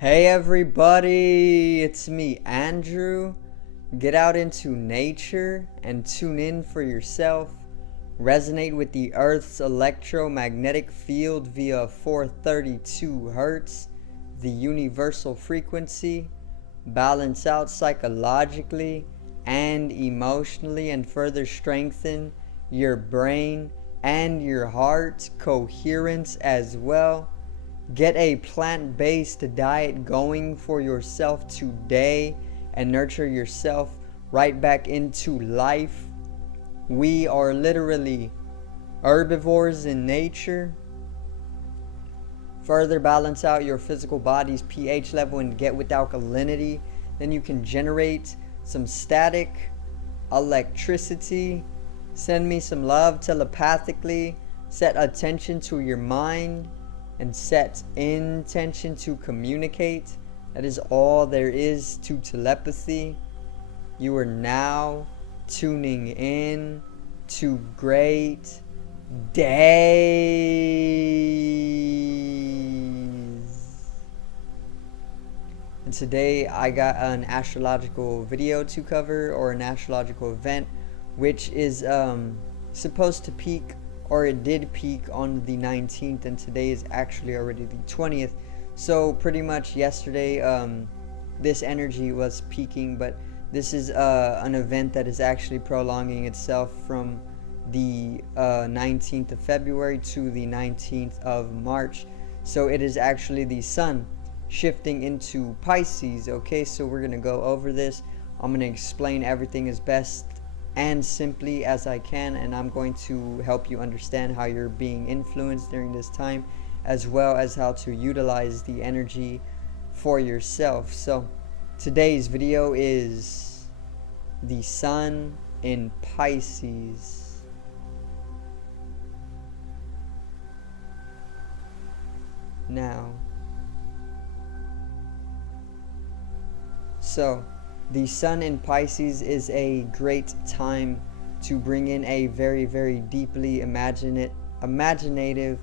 Hey everybody, it's me, Andrew. Get out into nature and tune in for yourself. Resonate with the Earth's electromagnetic field via 432 Hertz, the universal frequency. Balance out psychologically and emotionally, and further strengthen your brain and your heart coherence as well. Get a plant-based diet going for yourself today and nurture yourself right back into life. We are literally herbivores in nature. Further balance out your physical body's pH level and get with alkalinity. Then you can generate some static electricity. Send me some love telepathically. Set attention to your mind and set intention to communicate. That is all there is to telepathy. You are now tuning in to great days. And today I got an astrological video to cover, or an astrological event, which is supposed to peak, or it did peak on the 19th, and today is actually already the 20th. So pretty much yesterday this energy was peaking, but this is an event that is actually prolonging itself from the 19th of February to the 19th of March. So it is actually the sun shifting into Pisces. Okay, so we're gonna go over this. I'm gonna explain everything as best and simply as I can, and I'm going to help you understand how you're being influenced during this time, as well as how to utilize the energy for yourself. So today's video is the sun in Pisces. Now, so the sun in Pisces is a great time to bring in a very, very deeply imaginative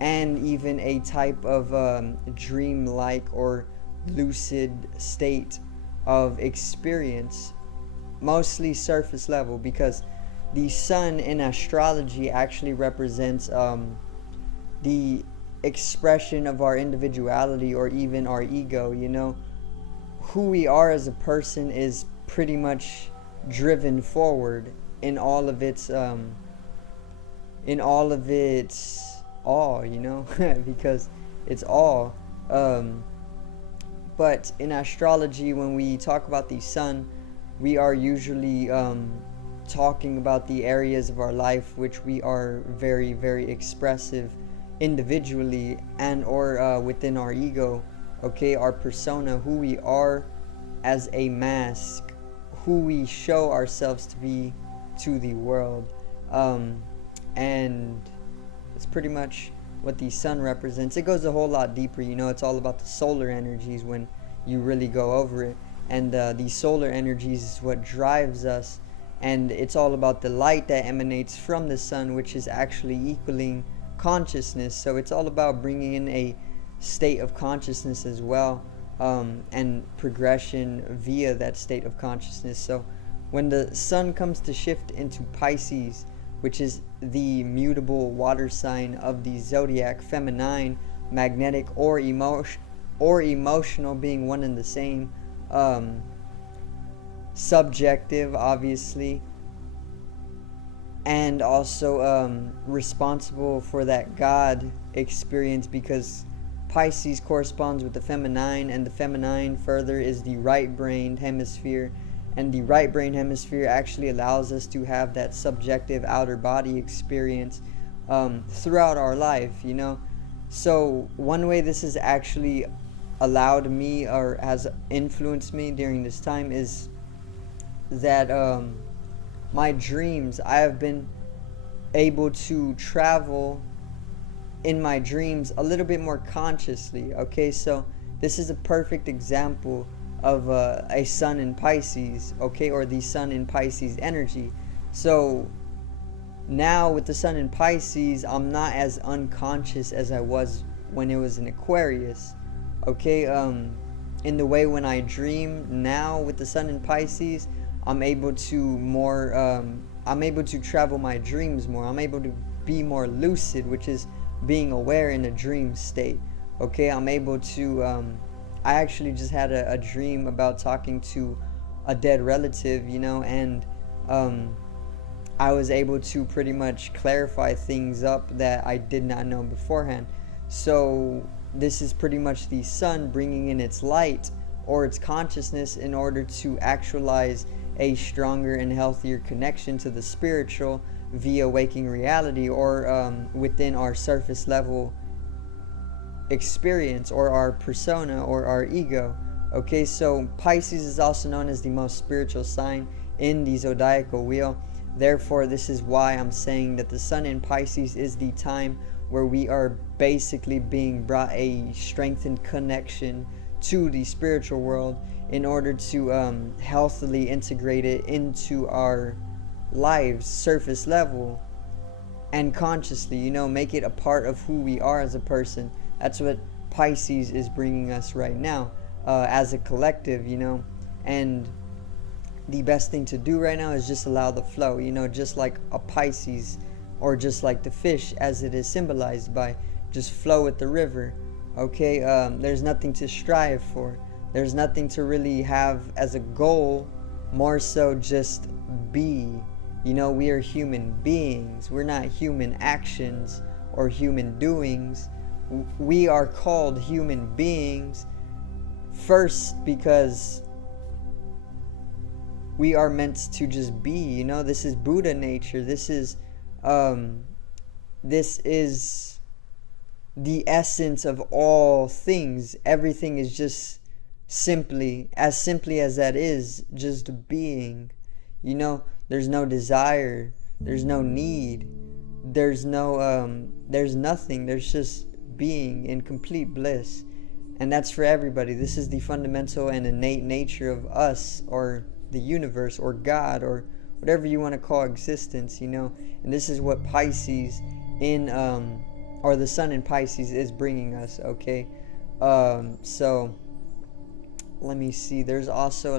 and even a type of dreamlike or lucid state of experience, mostly surface level, because the sun in astrology actually represents the expression of our individuality, or even our ego. You know, who we are as a person is pretty much driven forward in all of its all, you know, because it's all. But in astrology, when we talk about the sun, we are usually talking about the areas of our life which we are very, very expressive individually, and or within our ego. Okay, our persona, who we are as a mask, who we show ourselves to be to the world. And it's pretty much what the sun represents. It goes a whole lot deeper, you know. It's all about the solar energies when you really go over it. And the solar energies is what drives us. And it's all about the light that emanates from the sun, which is actually equaling consciousness. So it's all about bringing in a state of consciousness as well, and progression via that state of consciousness. So when the sun comes to shift into Pisces, which is the mutable water sign of the zodiac, feminine, magnetic, or emotional being one and the same, subjective obviously, and also responsible for that God experience, because Pisces corresponds with the feminine, and the feminine further is the right-brained hemisphere, and the right-brained hemisphere actually allows us to have that subjective outer body experience throughout our life, you know. So one way this has actually allowed me, or has influenced me during this time, is that my dreams, I have been able to travel in my dreams a little bit more consciously. Okay, so this is a perfect example of a sun in Pisces, okay, or the sun in Pisces energy. So now with the sun in Pisces, I'm not as unconscious as I was when it was in Aquarius. Okay, in the way when I dream now with the sun in Pisces, I'm able to more I'm able to travel my dreams more. I'm able to be more lucid, which is being aware in a dream state. Okay, I'm able to I actually just had a dream about talking to a dead relative, and um, I was able to pretty much clarify things up that I did not know beforehand. So this is pretty much the sun bringing in its light or its consciousness in order to actualize a stronger and healthier connection to the spiritual via waking reality, or within our surface level experience or our persona or our ego. Okay, so Pisces is also known as the most spiritual sign in the zodiacal wheel. Therefore, this is why I'm saying that the sun in Pisces is the time where we are basically being brought a strengthened connection to the spiritual world in order to healthily integrate it into our lives, surface level, and consciously, make it a part of who we are as a person. That's what Pisces is bringing us right now, as a collective, and the best thing to do right now is just allow the flow, just like a Pisces, or just like the fish as it is symbolized by, just flow with the river. Okay, there's nothing to strive for, there's nothing to really have as a goal, more so just be. We are human beings, we're not human actions or human doings. We are called human beings first because we are meant to just be. This is Buddha nature. This is the essence of all things. Everything is just simply as that is, just being. There's no desire, there's no need, there's nothing. There's just being in complete bliss. And that's for everybody. This is the fundamental and innate nature of us, or the universe, or God, or whatever you want to call existence, And this is what Pisces or the sun in Pisces is bringing us, okay? So, let me see. There's also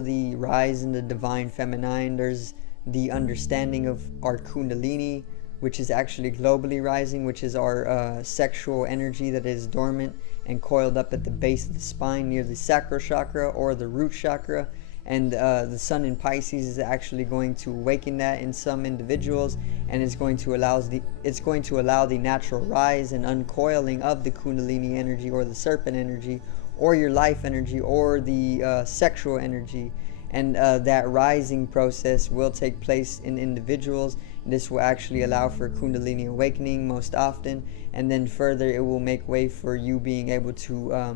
the rise in the divine feminine. There's the understanding of our kundalini, which is actually globally rising, which is our sexual energy that is dormant and coiled up at the base of the spine near the sacral chakra or the root chakra. And the sun in Pisces is actually going to awaken that in some individuals, and it's going to allow the natural rise and uncoiling of the kundalini energy, or the serpent energy, or your life energy, or the sexual energy. And that rising process will take place in individuals. This will actually allow for kundalini awakening most often, and then further it will make way for you being able to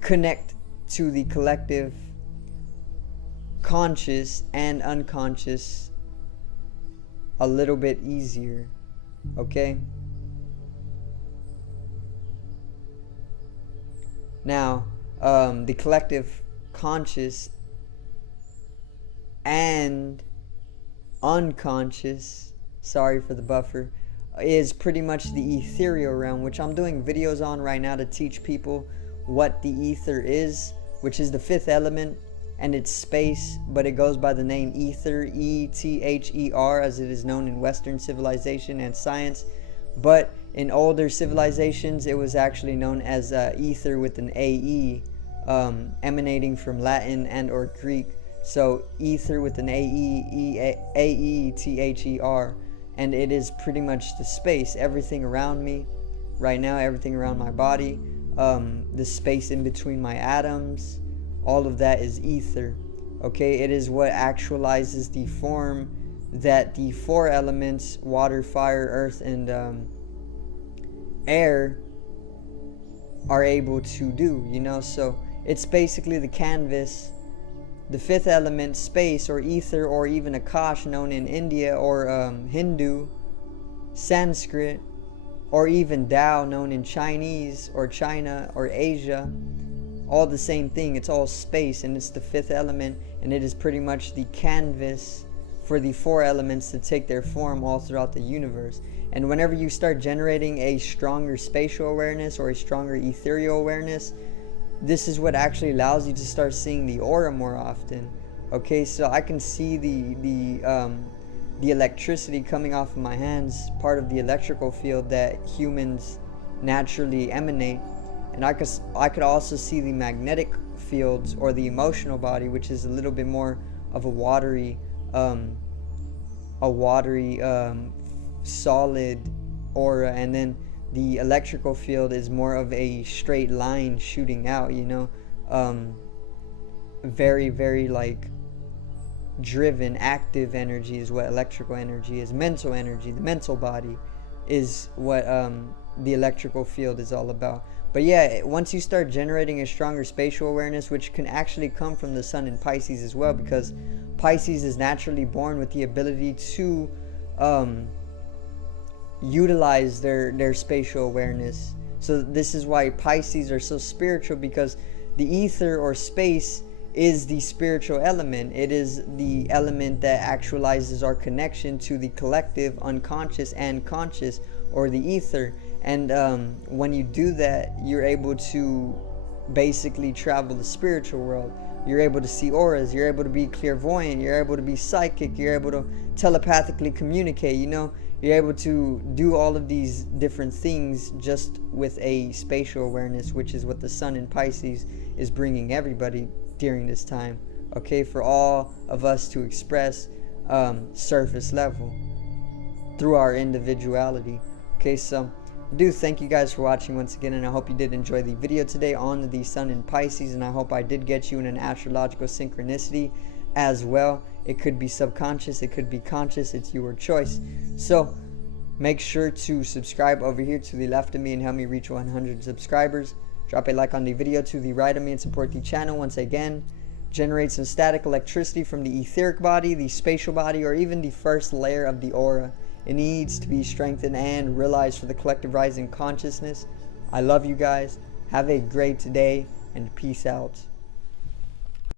connect to the collective conscious and unconscious a little bit easier. Okay? Now, the collective conscious and unconscious, sorry for the buffer, is pretty much the ethereal realm, which I'm doing videos on right now to teach people what the ether is, which is the fifth element, and it's space, but it goes by the name ether, E-T-H-E-R, as it is known in Western civilization and science. But in older civilizations, it was actually known as ether with an A-E, emanating from Latin and or Greek. So ether with an A-E-T-H-E-R, and it is pretty much the space, everything around me right now, everything around my body, the space in between my atoms, all of that is ether. Okay, it is what actualizes the form that the four elements, water, fire, earth, and air, are able to do, so it's basically the canvas. The fifth element, space or ether, or even Akash, known in India or Hindu, Sanskrit, or even Tao, known in Chinese or China or Asia, all the same thing. It's all space, and it's the fifth element, and it is pretty much the canvas for the four elements to take their form all throughout the universe. And whenever you start generating a stronger spatial awareness or a stronger ethereal awareness, this is what actually allows you to start seeing the aura more often. Okay, so I can see the electricity coming off of my hands, part of the electrical field that humans naturally emanate, and I could also see the magnetic fields or the emotional body, which is a little bit more of a watery solid aura, and then the electrical field is more of a straight line shooting out, you know, very, very like driven, active energy is what electrical energy is. Mental energy, the mental body, is what the electrical field is all about. But yeah, once you start generating a stronger spatial awareness, which can actually come from the sun in Pisces as well, because Pisces is naturally born with the ability to utilize their spatial awareness. So this is why Pisces are so spiritual, because the ether or space is the spiritual element. It is the element that actualizes our connection to the collective, unconscious and conscious, or the ether. And when you do that, you're able to basically travel the spiritual world. You're able to see auras, you're able to be clairvoyant, you're able to be psychic, you're able to telepathically communicate, you know, you're able to do all of these different things just with a spatial awareness, which is what the sun in Pisces is bringing everybody during this time, okay, for all of us to express surface level through our individuality. Okay, so I do thank you guys for watching once again, and I hope you did enjoy the video today on the sun in Pisces, and I hope I did get you in an astrological synchronicity as well. It could be subconscious, it could be conscious, it's your choice. So make sure to subscribe over here to the left of me and help me reach 100 subscribers. Drop a like on the video to the right of me and support the channel once again. Generate some static electricity from the etheric body, the spatial body, or even the first layer of the aura. It needs to be strengthened and realized for the collective rising consciousness. I love you guys. Have a great day and peace out.